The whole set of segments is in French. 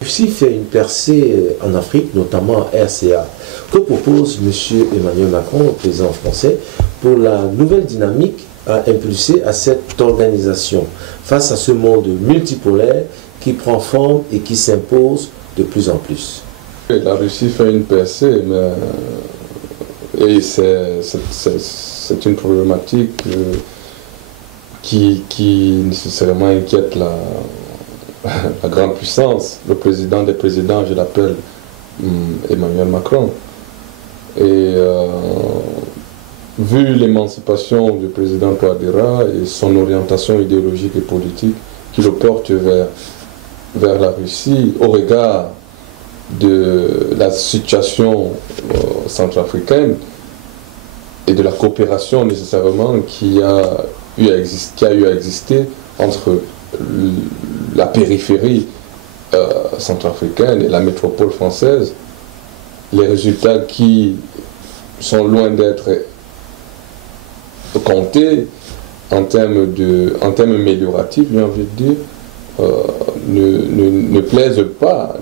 Russie fait une percée en Afrique, notamment à RCA. Que propose M. Emmanuel Macron, le président français, pour la nouvelle dynamique à impulser à cette organisation face à ce monde multipolaire qui prend forme et qui s'impose de plus en plus? La Russie fait une percée, mais et c'est une problématique qui nécessairement inquiète la grande puissance. Le président des présidents, je l'appelle Emmanuel Macron. Et vu l'émancipation du président Touadéra et son orientation idéologique et politique qui le porte vers la Russie, au regard de la situation centrafricaine et de la coopération nécessairement qui a eu à exister entre la périphérie centrafricaine et la métropole française, les résultats qui sont loin d'être comptés en termes amélioratifs, j'ai envie de dire, ne plaisent pas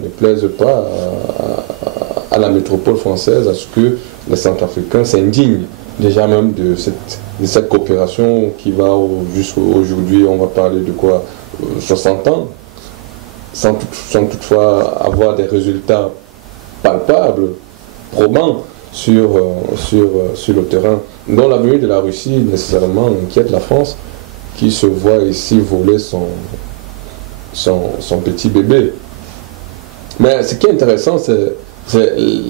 à la métropole française, à ce que les Centrafricains s'indignent déjà même de cette coopération qui va jusqu'à aujourd'hui, on va parler de quoi, 60 ans, sans toutefois avoir des résultats palpables, probants sur le terrain, dont la venue de la Russie nécessairement inquiète la France, qui se voit ici voler son petit bébé. Mais ce qui est intéressant, c'est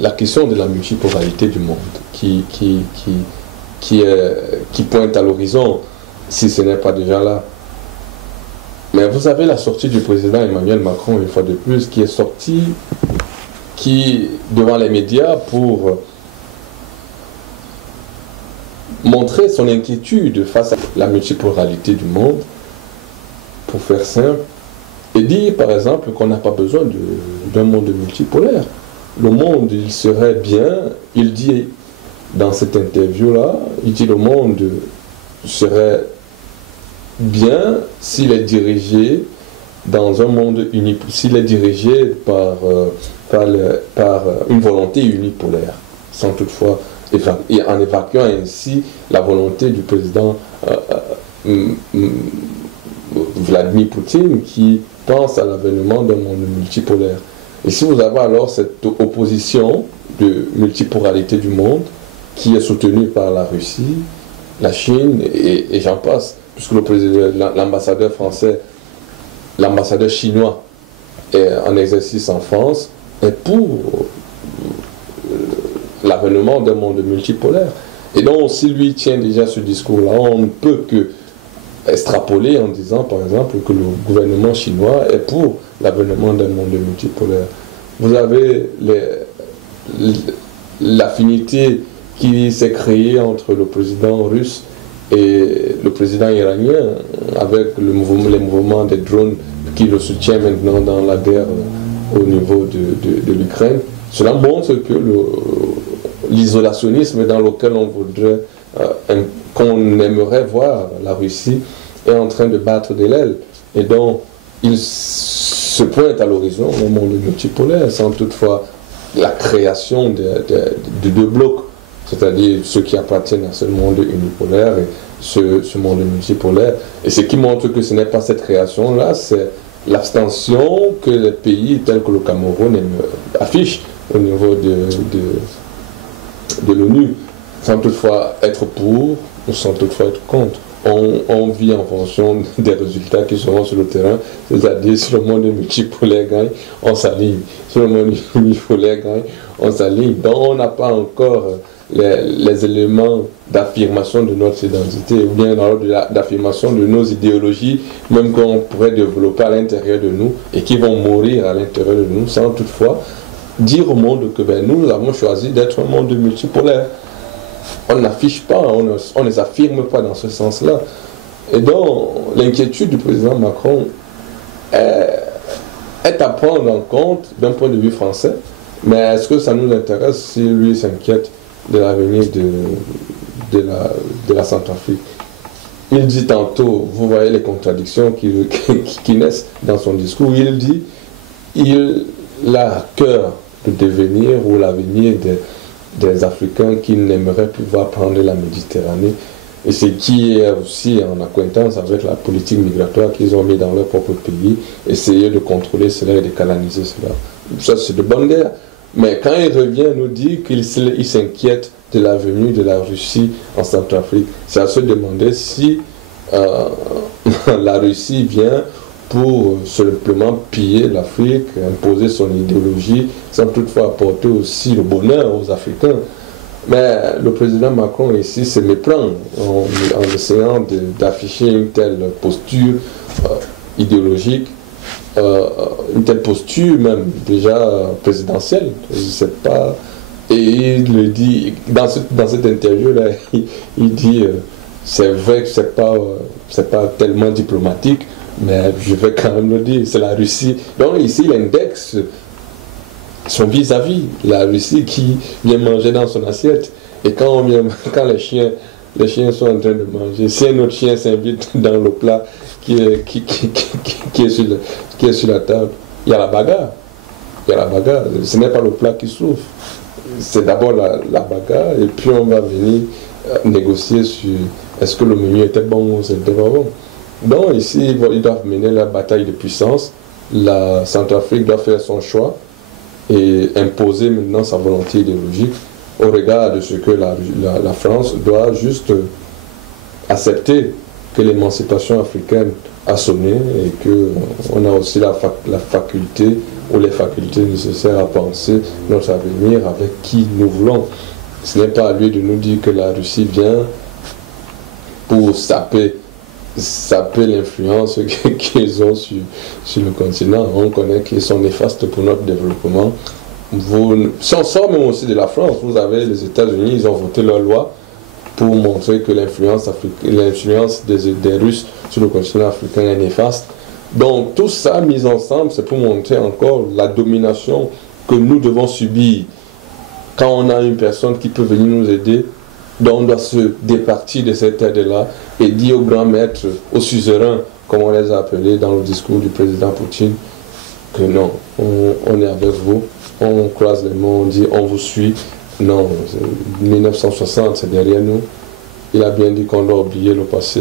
la question de la multipolarité du monde qui pointe à l'horizon, si ce n'est pas déjà là. Mais vous avez la sortie du président Emmanuel Macron, une fois de plus, qui est sorti devant les médias pour montrer son inquiétude face à la multipolarité du monde, pour faire simple, et dire par exemple qu'on n'a pas besoin d'un monde multipolaire. Le monde, il serait bien, il dit dans cette interview-là, il dit le monde serait bien s'il est dirigé dans un monde s'il est dirigé par une volonté unipolaire, sans toutefois en évacuant ainsi la volonté du président Vladimir Poutine, qui pense à l'avènement d'un monde multipolaire. Et si vous avez alors cette opposition de multipolarité du monde qui est soutenue par la Russie, la Chine et j'en passe, puisque l'ambassadeur français, l'ambassadeur chinois est en exercice en France, est pour l'avènement d'un monde multipolaire. Et donc, si lui tient déjà ce discours-là, on ne peut que extrapoler en disant, par exemple, que le gouvernement chinois est pour l'avènement d'un monde multipolaire. Vous avez l'affinité qui s'est créée entre le président russe et le président iranien, avec les mouvements des drones qui le soutiennent maintenant dans la guerre au niveau de l'Ukraine. Cela montre que l'isolationnisme dans lequel on voudrait, qu'on aimerait voir la Russie est en train de battre de l'aile. Et donc, il se pointe à l'horizon au monde multipolaire, sans toutefois la création de deux blocs, c'est-à-dire ceux qui appartiennent à ce monde unipolaire et ce monde multipolaire. Et ce qui montre que ce n'est pas cette création-là, c'est l'abstention que les pays tels que le Cameroun affichent au niveau de l'ONU, sans toutefois être pour ou sans toutefois être contre. On vit en fonction des résultats qui seront sur le terrain, c'est-à-dire si le monde multipolaire gagne, on s'aligne. Si le monde unipolaire gagne, on s'aligne. Donc on n'a pas encore les éléments d'affirmation de notre identité, ou bien d'affirmation de nos idéologies, même qu'on pourrait développer à l'intérieur de nous et qui vont mourir à l'intérieur de nous, sans toutefois dire au monde que nous avons choisi d'être un monde multipolaire. On n'affiche pas, on ne les affirme pas dans ce sens-là. Et donc, l'inquiétude du président Macron est à prendre en compte d'un point de vue français, mais est-ce que ça nous intéresse si lui s'inquiète de l'avenir de la Centrafrique? Il dit tantôt, vous voyez les contradictions qui naissent dans son discours, il dit la cœur de devenir ou l'avenir des Africains qui n'aimeraient plus voir prendre la Méditerranée, et ce qui est aussi en acquaintance avec la politique migratoire qu'ils ont mis dans leur propre pays, essayer de contrôler cela et de canaliser cela. Ça, c'est de bonne guerre. Mais quand il revient nous dire qu'il s'inquiète de la venue de la Russie en Centrafrique, c'est à se demander si la Russie vient pour simplement piller l'Afrique, imposer son idéologie, sans toutefois apporter aussi le bonheur aux Africains. Mais le président Macron ici se méprend en essayant d'afficher une telle posture idéologique, une telle posture même déjà présidentielle. Je ne sais pas. Et il le dit, dans cette interview-là, il dit c'est vrai que c'est pas tellement diplomatique, mais je vais quand même le dire, c'est la Russie. Donc ici, il indexe son vis-à-vis, la Russie qui vient manger dans son assiette. Et quand les chiens sont en train de manger, si un autre chien s'invite dans le plat qui est sur la table, il y a la bagarre. Il y a la bagarre. Ce n'est pas le plat qui souffre. C'est d'abord la bagarre, et puis on va venir négocier sur est-ce que le menu était bon ou c'était pas bon. Donc ici, ils doivent mener la bataille de puissance. La Centrafrique doit faire son choix et imposer maintenant sa volonté idéologique au regard de ce que la France doit juste accepter que l'émancipation africaine a sonné et qu'on a aussi la faculté ou les facultés nécessaires à penser notre avenir avec qui nous voulons. Ce n'est pas à lui de nous dire que la Russie vient pour saper l'influence qu'ils ont sur le continent. On connaît qu'ils sont néfastes pour notre développement. Si on sort même aussi de la France, vous avez les États-Unis, ils ont voté leur loi pour montrer que l'influence des Russes sur le continent africain est néfaste. Donc tout ça mis ensemble, c'est pour montrer encore la domination que nous devons subir. Quand on a une personne qui peut venir nous aider, donc on doit se départir de cette aide-là et dire aux grands maîtres, aux suzerains, comme on les a appelés dans le discours du président Poutine, que non, on est avec vous, on croise les mains, on dit on vous suit. Non, 1960 c'est derrière nous. Il a bien dit qu'on doit oublier le passé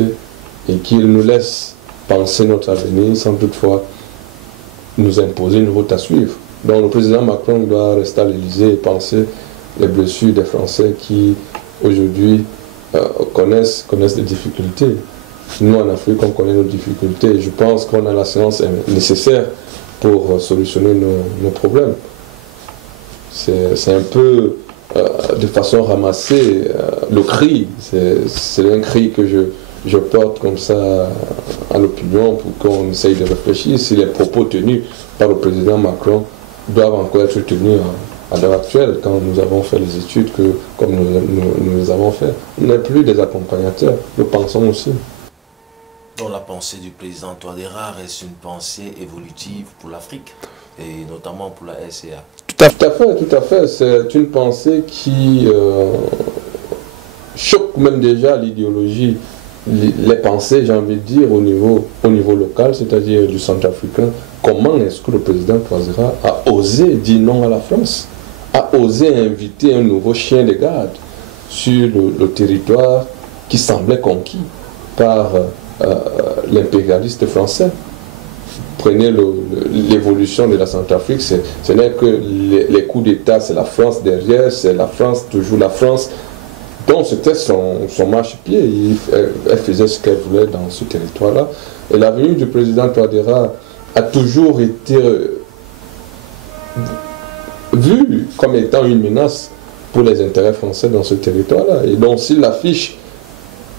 et qu'il nous laisse penser notre avenir sans toutefois nous imposer une route à suivre. Donc le président Macron doit rester à l'Élysée et penser les blessures des Français qui aujourd'hui connaissent des difficultés. Nous en Afrique on connaît nos difficultés et je pense qu'on a la science nécessaire pour solutionner nos problèmes. C'est un peu de façon ramassée le cri, c'est un cri que je porte comme ça à l'opinion pour qu'on essaye de réfléchir si les propos tenus par le président Macron doivent encore être tenus à l'heure actuelle, quand nous avons fait les études comme nous les avons fait. Nous n'sommes plus des accompagnateurs, nous pensons aussi. Donc la pensée du président Touadéra reste une pensée évolutive pour l'Afrique, et notamment pour la SCA. Tout à fait. C'est une pensée qui choque même déjà l'idéologie, les pensées, j'ai envie de dire, au niveau local, c'est-à-dire du Centrafricain. Comment est-ce que le président Touadéra a osé dire non à la France, a osé inviter un nouveau chien de garde sur le territoire qui semblait conquis par l'impérialiste français? Prenez l'évolution de la Centrafrique, ce n'est que les coups d'État, c'est la France derrière, c'est la France, toujours la France. Donc c'était son marchepied, elle faisait ce qu'elle voulait dans ce territoire-là. Et la venue du président Touadéra a toujours été vue comme étant une menace pour les intérêts français dans ce territoire-là. Et donc s'il affiche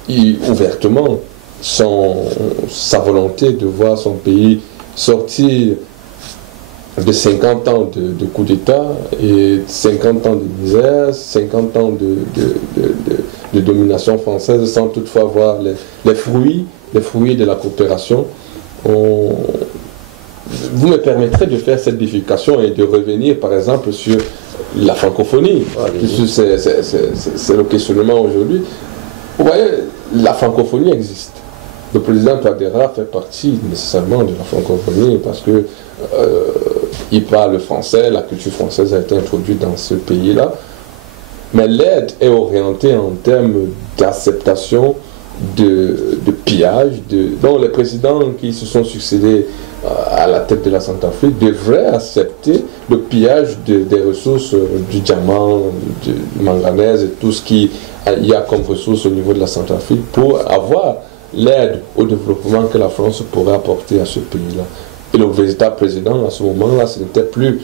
ouvertement sa volonté de voir son pays sortir de 50 ans de coup d'État et 50 ans de misère, 50 ans de domination française sans toutefois voir les fruits de la coopération. Vous me permettrez de faire cette bifurcation et de revenir par exemple sur la francophonie. C'est le questionnement aujourd'hui. Vous voyez, la francophonie existe. Le président Touadéra fait partie nécessairement de la francophonie parce que il parle français, la culture française a été introduite dans ce pays-là. Mais l'aide est orientée en termes d'acceptation, de pillage. Donc les présidents qui se sont succédés à la tête de la Centrafrique devraient accepter le pillage des ressources du diamant, du manganèse et tout ce qu'il y a comme ressources au niveau de la Centrafrique pour avoir l'aide au développement que la France pourrait apporter à ce pays-là. Et le véritable président à ce moment-là, ce n'était plus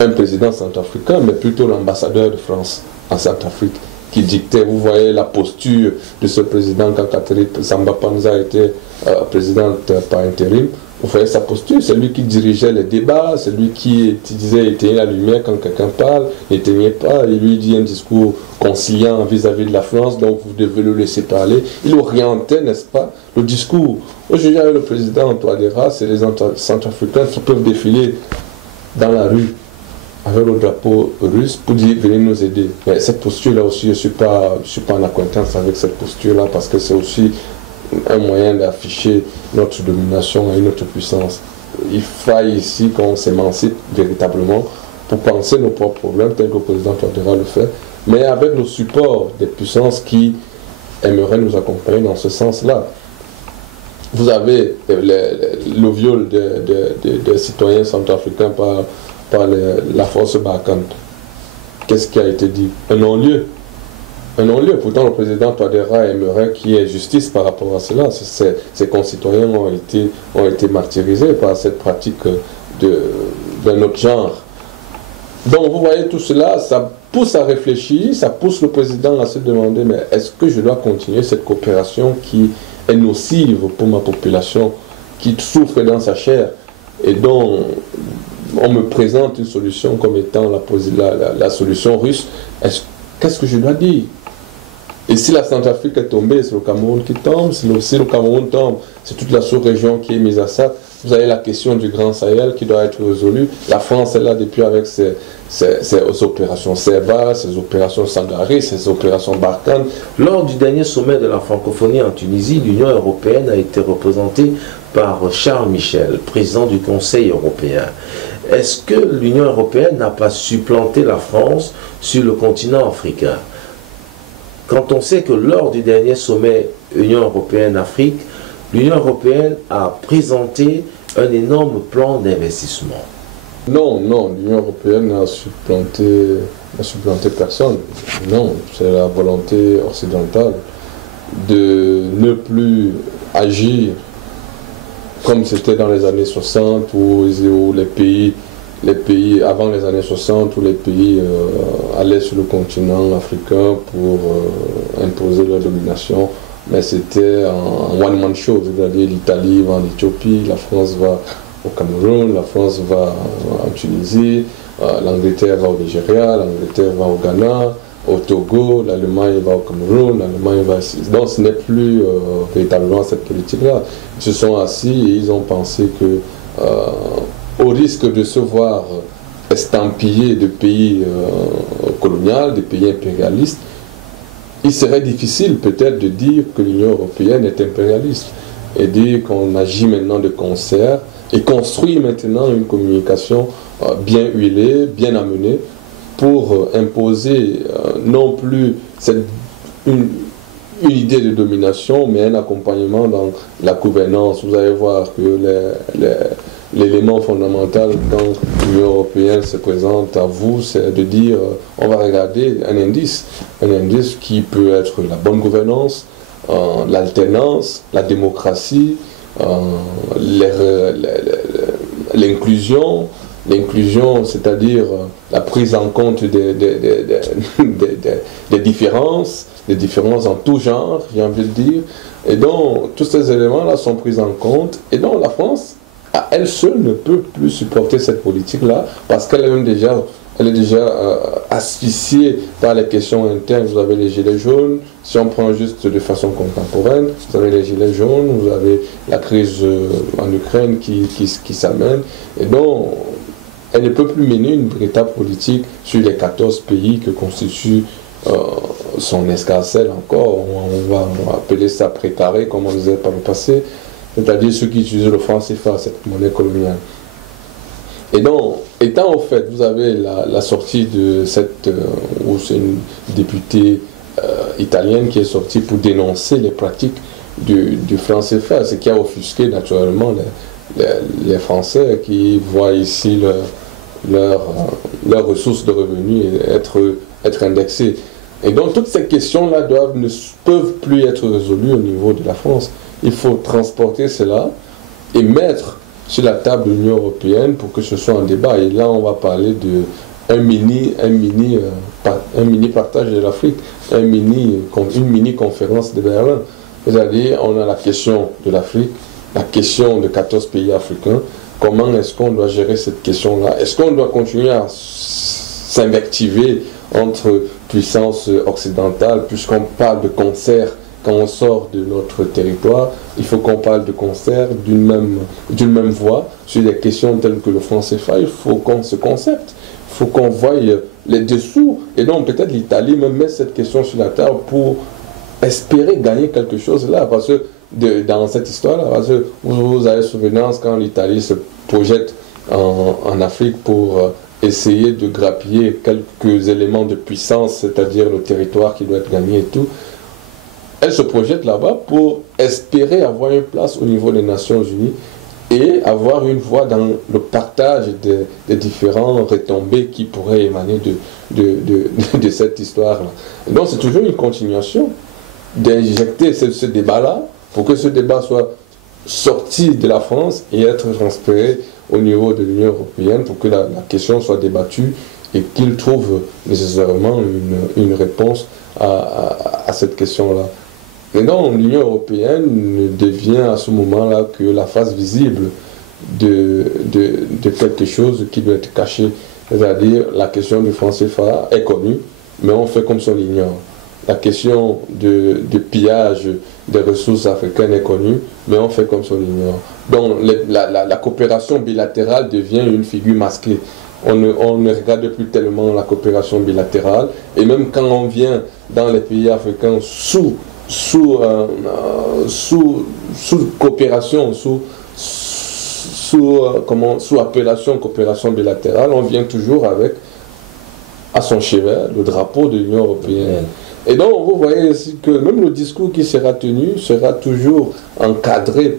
un président centrafricain, mais plutôt l'ambassadeur de France en Centrafrique qui dictait. Vous voyez la posture de ce président quand Catherine Samba Panza était présidente par intérim. Vous voyez sa posture, c'est lui qui dirigeait les débats, c'est lui qui disait éteindre la lumière quand quelqu'un parle, n'éteignez pas, il lui dit un discours conciliant vis-à-vis de la France, donc vous devez le laisser parler. Il orientait, n'est-ce pas, le discours. Aujourd'hui, avec le président Touadéra, c'est les Centrafricains qui peuvent défiler dans la rue avec le drapeau russe pour dire venez nous aider. Mais cette posture-là aussi, je ne suis pas en acquaintance avec cette posture-là parce que c'est aussi un moyen d'afficher notre domination et notre puissance. Il faille ici qu'on s'émancipe véritablement pour penser nos propres problèmes, tel que le président Touadéra le fait, mais avec le support des puissances qui aimeraient nous accompagner dans ce sens-là. Vous avez le viol des citoyens centrafricains par la force Barkhane. Qu'est-ce qui a été dit? Un non-lieu. Un non-lieu. Pourtant, le président Touadéra aimerait qu'il y ait justice par rapport à cela. Ses concitoyens ont été martyrisés par cette pratique d'un autre genre. Donc, vous voyez tout cela, ça pousse à réfléchir, ça pousse le président à se demander, mais est-ce que je dois continuer cette coopération qui est nocive pour ma population, qui souffre dans sa chair, et dont on me présente une solution comme étant la solution russe? Qu'est-ce que je dois dire? Et si la Centrafrique est tombée, c'est le Cameroun qui tombe. Si le Cameroun tombe, c'est toute la sous-région qui est mise à sac. Vous avez la question du Grand Sahel qui doit être résolue. La France est là depuis avec ses opérations Serva, ses opérations Sangaré, ses opérations Barkhane. Lors du dernier sommet de la francophonie en Tunisie, l'Union européenne a été représentée par Charles Michel, président du Conseil européen. Est-ce que l'Union européenne n'a pas supplanté la France sur le continent africain? Quand on sait que lors du dernier sommet Union européenne-Afrique, l'Union européenne a présenté un énorme plan d'investissement. Non, l'Union européenne n'a supplanté personne. Non, c'est la volonté occidentale de ne plus agir comme c'était dans les années 60 où les pays avant les années 60 où les pays allaient sur le continent africain pour imposer leur domination, mais c'était en one-man show, c'est-à-dire l'Italie va en Éthiopie, la France va au Cameroun, la France va en Tunisie, l'Angleterre va au Nigeria, l'Angleterre va au Ghana, au Togo, l'Allemagne va au Cameroun, l'Allemagne va ici. Donc ce n'est plus véritablement cette politique-là. Ils se sont assis et ils ont pensé que au risque de se voir estampillés de pays coloniaux, des pays impérialistes, il serait difficile peut-être de dire que l'Union européenne est impérialiste et dire qu'on agit maintenant de concert et construit maintenant une communication bien huilée, bien amenée pour imposer non plus une idée de domination, mais un accompagnement dans la gouvernance. Vous allez voir que l'élément fondamental quand l'Union européenne se présente à vous, c'est de dire on va regarder un indice qui peut être la bonne gouvernance, l'alternance, la démocratie, l'inclusion, c'est-à-dire la prise en compte des différences en tout genre, j'ai envie de dire. Et donc, tous ces éléments-là sont pris en compte. Et donc, la France, à elle seule, ne peut plus supporter cette politique-là, parce qu'elle est déjà asphyxiée par les questions internes. Vous avez les gilets jaunes, si on prend juste de façon contemporaine, vous avez les gilets jaunes, vous avez la crise en Ukraine qui s'amène. Et donc, elle ne peut plus mener une véritable politique sur les 14 pays que constitue son escarcelle encore. On va appeler ça précaré, comme on disait par le passé, c'est-à-dire ceux qui utilisent le franc CFA, cette monnaie coloniale. Et donc, étant au fait, vous avez la sortie de cette, où c'est une députée italienne qui est sortie pour dénoncer les pratiques du franc CFA, ce qui a offusqué naturellement les Français qui voient ici leurs ressources de revenus être indexées. Et donc toutes ces questions-là ne peuvent plus être résolues au niveau de la France. Il faut transporter cela et mettre sur la table de l'Union européenne pour que ce soit un débat. Et là, on va parler d'un mini partage de l'Afrique, une mini conférence de Berlin. C'est-à-dire, on a la question de l'Afrique, la question de 14 pays africains. Comment est-ce qu'on doit gérer cette question-là? Est-ce qu'on doit continuer à s'invectiver entre puissances occidentales, puisqu'on parle de concert quand on sort de notre territoire? Il faut qu'on parle de concert d'une même voix sur des questions telles que le franc CFA. Il faut qu'on se concepte, il faut qu'on voie les dessous. Et donc peut-être l'Italie même met cette question sur la table pour espérer gagner quelque chose là, parce que dans cette histoire-là, parce que vous avez souvenance quand l'Italie se projette en Afrique pour essayer de grappiller quelques éléments de puissance, c'est-à-dire le territoire qui doit être gagné et tout. Elle se projette là-bas pour espérer avoir une place au niveau des Nations Unies et avoir une voix dans le partage des différents retombées qui pourraient émaner de cette histoire-là. Donc c'est toujours une continuation d'injecter ce débat-là pour que ce débat soit sorti de la France et être transféré au niveau de l'Union européenne pour que la question soit débattue et qu'il trouve nécessairement une réponse à cette question-là. Et donc l'Union européenne devient à ce moment-là que la face visible de quelque chose qui doit être caché. C'est-à-dire la question du franc CFA est connue, mais on fait comme si on l'ignore. La question de pillage des ressources africaines est connue, mais on fait comme si on l'ignore. Donc la coopération bilatérale devient une figure masquée. On ne regarde plus tellement la coopération bilatérale. Et même quand on vient dans les pays africains sous coopération, sous appellation coopération bilatérale, on vient toujours avec à son chevet le drapeau de l'Union européenne. Et donc vous voyez ici que même le discours qui sera tenu sera toujours encadré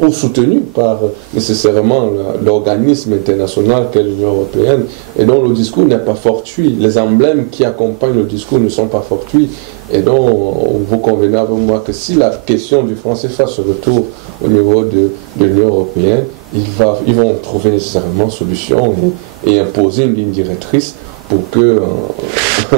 ou soutenu par nécessairement l'organisme international qu'est l'Union européenne. Et donc le discours n'est pas fortuit. Les emblèmes qui accompagnent le discours ne sont pas fortuits. Et donc vous convenez avec moi que si la question du franc CFA se retrouve au niveau de l'Union européenne, ils vont trouver nécessairement solution et imposer une ligne directrice pour que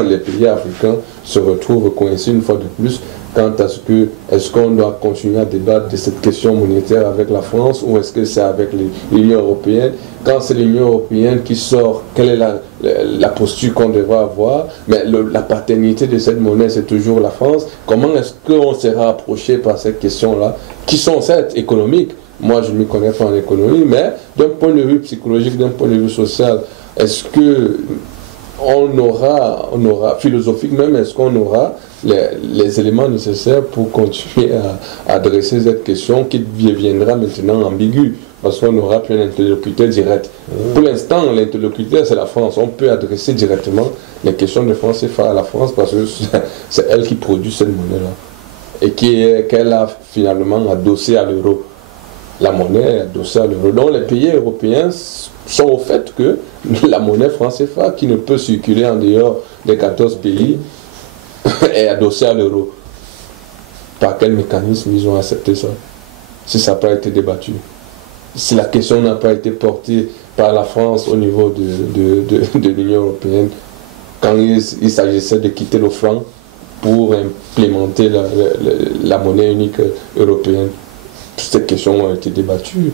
les pays africains se retrouvent coincés une fois de plus quant à ce que est-ce qu'on doit continuer à débattre de cette question monétaire avec la France ou est-ce que c'est avec l'Union européenne. Quand c'est l'Union européenne qui sort, quelle est la posture qu'on devra avoir? Mais la paternité de cette monnaie, c'est toujours la France. Comment est-ce qu'on sera approché par cette question-là, qui sont certes économiques? Moi, je ne m'y connais pas en économie, mais d'un point de vue psychologique, d'un point de vue social, est-ce que on aura philosophique même, est-ce qu'on aura les éléments nécessaires pour continuer à adresser cette question qui deviendra maintenant ambiguë, parce qu'on n'aura plus un interlocuteur direct. Pour l'instant, l'interlocuteur, c'est la France. On peut adresser directement les questions de France CFA à la France parce que c'est elle qui produit cette monnaie-là et qu'elle a finalement adossé à l'euro. La monnaie est adossée à l'euro. Donc les pays européens sont au fait que la monnaie franc CFA, qui ne peut circuler en dehors des 14 pays, est adossée à l'euro. Par quel mécanisme ils ont accepté ça? Si ça n'a pas été débattu, si la question n'a pas été portée par la France au niveau de l'Union européenne, quand il s'agissait de quitter le franc pour implémenter la monnaie unique européenne, toutes ces questions ont été débattues.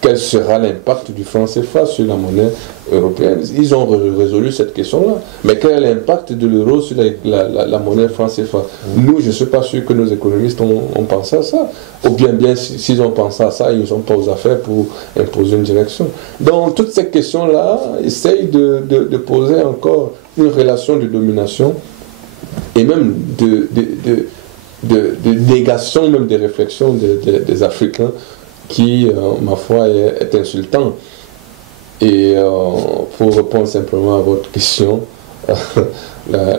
Quel sera l'impact du franc CFA sur la monnaie européenne? Ils ont résolu cette question-là. Mais quel est l'impact de l'euro sur la monnaie franc CFA? Nous, je ne suis pas sûr que nos économistes ont pensé à ça. Ou bien s'ils ont pensé à ça, ils ne sont pas aux affaires pour imposer une direction. Donc, toutes ces questions-là essayent de poser encore une relation de domination et même de négation même des réflexions des Africains qui, ma foi, est insultant. Et pour répondre simplement à votre question,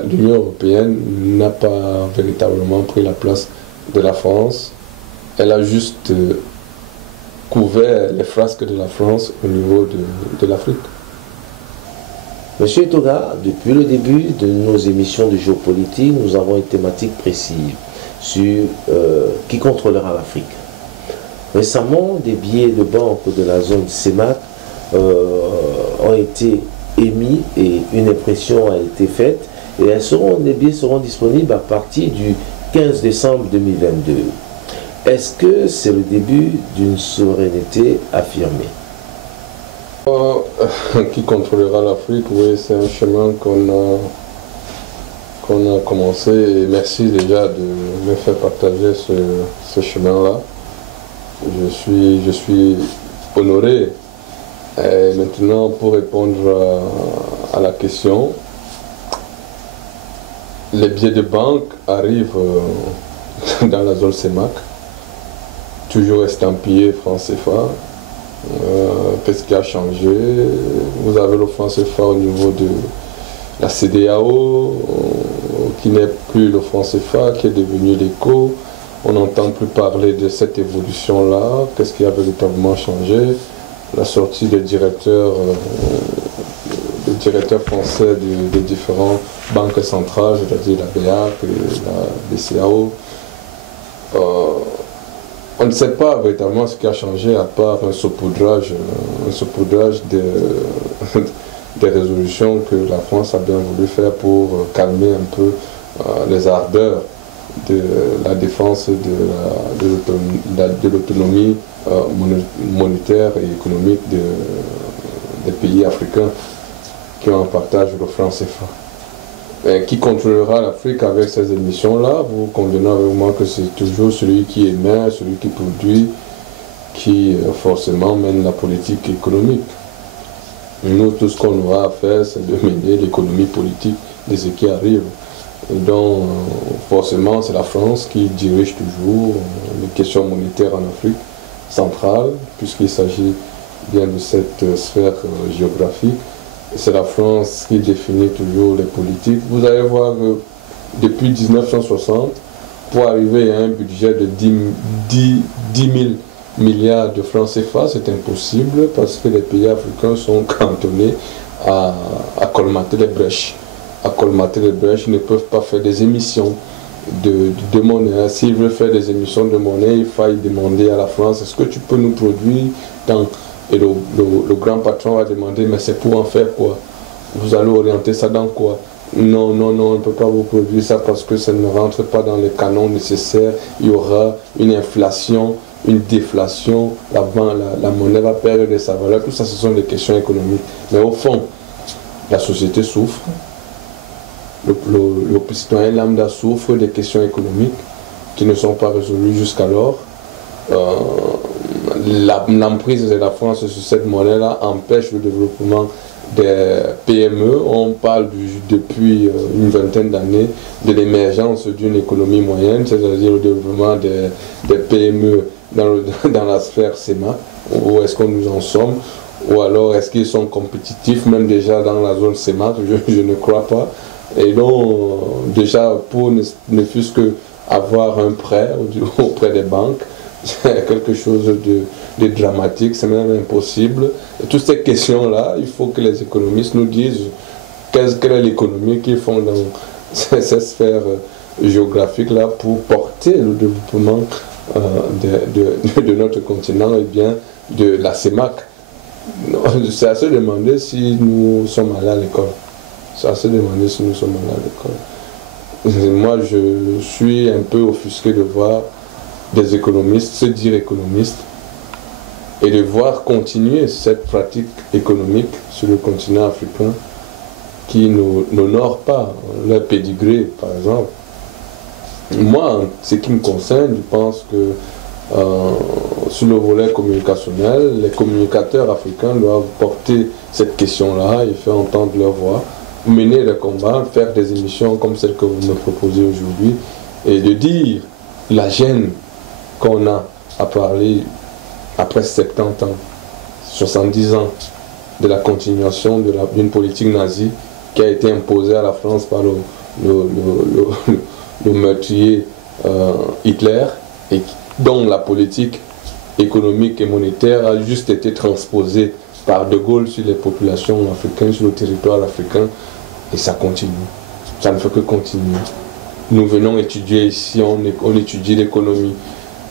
l'Union européenne n'a pas véritablement pris la place de la France. Elle a juste couvert les frasques de la France au niveau de l'Afrique. Monsieur Etoga, depuis le début de nos émissions de géopolitique, nous avons une thématique précise sur qui contrôlera l'Afrique. Récemment, des billets de banque de la zone CEMAC ont été émis et une impression a été faite et les billets seront disponibles à partir du 15 décembre 2022. Est-ce que c'est le début d'une souveraineté affirmée? Qui contrôlera l'Afrique? Oui, c'est un chemin qu'on a commencé et merci déjà de me faire partager ce chemin-là. Je suis honoré. Et maintenant, pour répondre à la question, les billets de banque arrivent dans la zone CEMAC, toujours estampillés franc CFA. Qu'est-ce qui a changé? Vous avez le franc CFA au niveau de la CEDEAO, qui n'est plus le franc CFA, qui est devenu l'ECO. On n'entend plus parler de cette évolution-là. Qu'est-ce qui a véritablement changé? La sortie des directeurs français des différentes banques centrales, c'est-à-dire la BEAC et la BCAO. On ne sait pas véritablement ce qui a changé à part un saupoudrage des résolutions que la France a bien voulu faire pour calmer un peu les ardeurs de la défense de l'autonomie monétaire et économique des pays africains qui ont en partage le franc CFA. Et qui contrôlera l'Afrique avec ces émissions-là? Vous convenez avec moi que c'est toujours celui qui émet, celui qui produit, qui forcément mène la politique économique. Nous, tout ce qu'on aura à faire, c'est de mener l'économie politique de ce qui arrive. Et donc, forcément, c'est la France qui dirige toujours les questions monétaires en Afrique centrale, puisqu'il s'agit bien de cette sphère géographique. C'est la France qui définit toujours les politiques. Vous allez voir que depuis 1960, pour arriver à un budget de 10 000 milliards de francs CFA, c'est impossible parce que les pays africains sont cantonnés à colmater les brèches. À colmater les brèches, ils ne peuvent pas faire des émissions de monnaie. S'ils veulent faire des émissions de monnaie, il faut demander à la France, est-ce que tu peux nous produire tant? Et le grand patron va demander, mais c'est pour en faire quoi? Vous allez orienter ça dans quoi? Non, on ne peut pas vous produire ça parce que ça ne rentre pas dans les canons nécessaires. Il y aura une inflation, une déflation, la monnaie va perdre de sa valeur. Tout ça, ce sont des questions économiques. Mais au fond, la société souffre. Le citoyen lambda souffre des questions économiques qui ne sont pas résolues jusqu'alors. L'emprise de la France sur cette monnaie-là empêche le développement des PME. On parle depuis une vingtaine d'années de l'émergence d'une économie moyenne, c'est-à-dire le développement des PME dans la sphère CEMAC. Où est-ce que nous en sommes? Ou alors est-ce qu'ils sont compétitifs, même déjà dans la zone CEMAC? Je ne crois pas. Et donc, déjà, pour ne fût-ce que avoir un prêt auprès des banques, c'est quelque chose de dramatique, c'est même impossible. Et toutes ces questions-là, il faut que les économistes nous disent quelle est l'économie qu'ils font dans ces sphères géographiques-là pour porter le développement de notre continent et bien de la CEMAC. C'est à se demander si nous sommes allés à l'école. C'est à se demander si nous sommes allés à l'école. Moi, je suis un peu offusqué de voir des économistes se dire économistes et de voir continuer cette pratique économique sur le continent africain qui n'honore pas leur pédigré, par exemple. Moi, ce qui me concerne, je pense que sur le volet communicationnel, les communicateurs africains doivent porter cette question-là et faire entendre leur voix, mener les combats, faire des émissions comme celle que vous me proposez aujourd'hui et de dire la gêne qu'on a à parler après 70 ans, 70 ans de la continuation d'une politique nazie qui a été imposée à la France par le meurtrier Hitler, et dont la politique économique et monétaire a juste été transposée par De Gaulle sur les populations africaines, sur le territoire africain, et ça continue. Ça ne fait que continuer. Nous venons étudier ici, on étudie l'économie,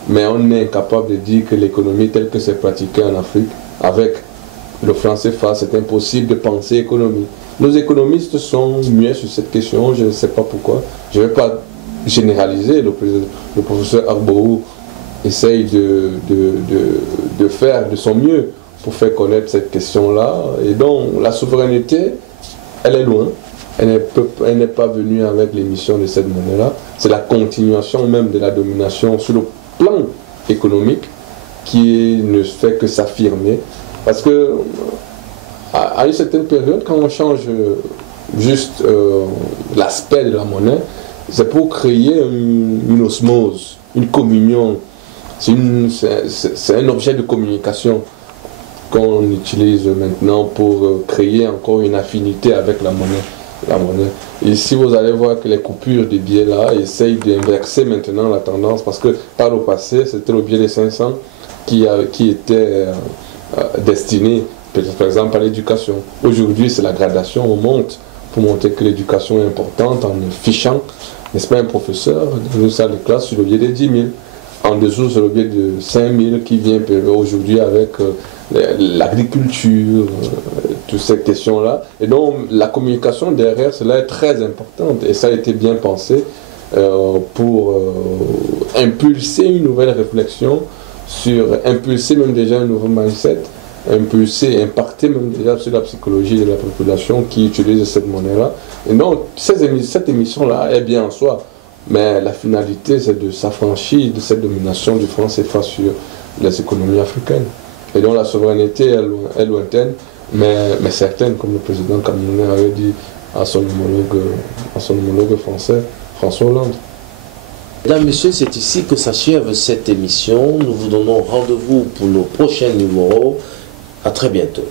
mais on est incapable de dire que l'économie telle que c'est pratiquée en Afrique, avec le franc CFA, c'est impossible de penser économie. Nos économistes sont muets sur cette question, je ne sais pas pourquoi. Je ne vais pas généraliser, le professeur Arbourou essaye de faire de son mieux pour faire connaître cette question-là. Et donc la souveraineté, elle est loin. Elle n'est pas venue avec l'émission de cette monnaie-là. C'est la continuation même de la domination sur le plan économique qui ne fait que s'affirmer. Parce que à une certaine période, quand on change juste l'aspect de la monnaie, c'est pour créer une osmose, une communion. C'est un objet de communication qu'on utilise maintenant pour créer encore une affinité avec la monnaie. Ici, vous allez voir que les coupures de billets là essayent d'inverser maintenant la tendance, parce que par le passé, c'était le billet des 500 qui était destiné, par exemple, à l'éducation. Aujourd'hui, c'est la gradation, on monte pour montrer que l'éducation est importante en fichant, n'est-ce pas, un professeur dans une salle de classe sur le biais des 10 000. En dessous, c'est le biais de 5 000 qui vient aujourd'hui avec l'agriculture, toutes ces questions-là. Et donc, la communication derrière cela est très importante. Et ça a été bien pensé pour impulser une nouvelle réflexion, impulser même déjà un nouveau mindset, impacter même déjà sur la psychologie de la population qui utilise cette monnaie-là. Et donc, cette émission-là est bien en soi. Mais la finalité, c'est de s'affranchir de cette domination du franc CFA sur les économies africaines. Et donc la souveraineté est lointaine, mais certaine, comme le président camerounais avait dit à son homologue français, François Hollande. Mesdames, Messieurs, c'est ici que s'achève cette émission. Nous vous donnons rendez-vous pour nos prochains numéros. À très bientôt.